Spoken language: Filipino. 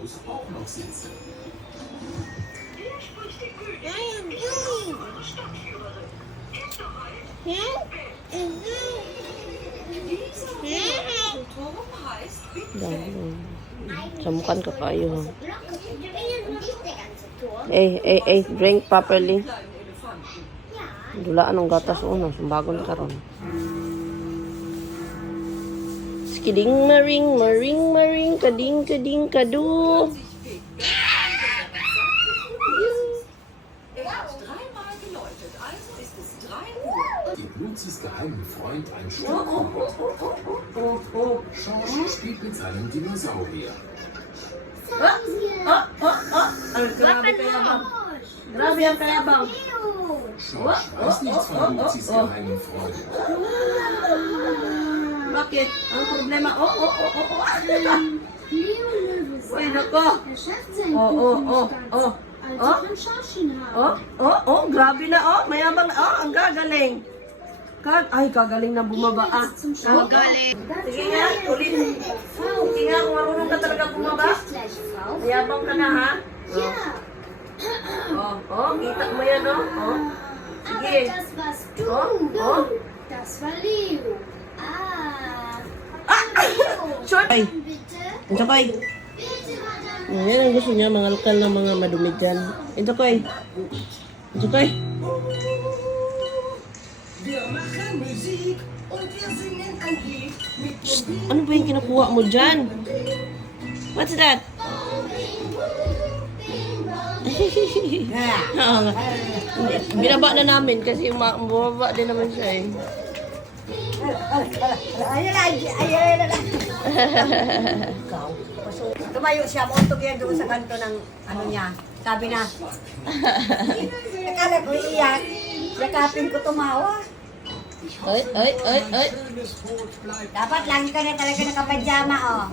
Bus auch noch sitzen. Samukan ka kayo. Drink properly. Dulaan ng gatas una, sumbagon ka ron. Skiding maring, maring, kading, kadu. Gibt Luzis geheimen Freund ein Stück Schorsch spielt mit seinem Dinosaurier. Grabe kaya bang? Grabe ang kaya bang? Schorsch weiß nichts von Luzis geheimen Freund. Bakit? Ang problema? Uy, nako. Grabe na, mayabang, ang gagaling. Kagaling na bumaba, Kagaling. Sige nga, ulit. Sige nga, kung marunong ka talaga bumaba. Mayabang ka na, ha? Kita mo yan, Sige. Das warst du. Das war Leo. Short. Bitte. Ito koy. Bitte, Madame. Yan ang gusto niya, mga lokal na mga madumi dyan. Ito koy. Ito koy. Ano ba yung kinukuha mo dyan? What's that? Binaba na namin kasi bumaba din naman siya eh. Ayun na. Tumayo siya, mautog yan doon sa kanto ng ano niya. Sabi na, akala ko iiyak. Yakapin ko tumawa. Ay. Dapat lang ka na talaga nakapadyama, oh.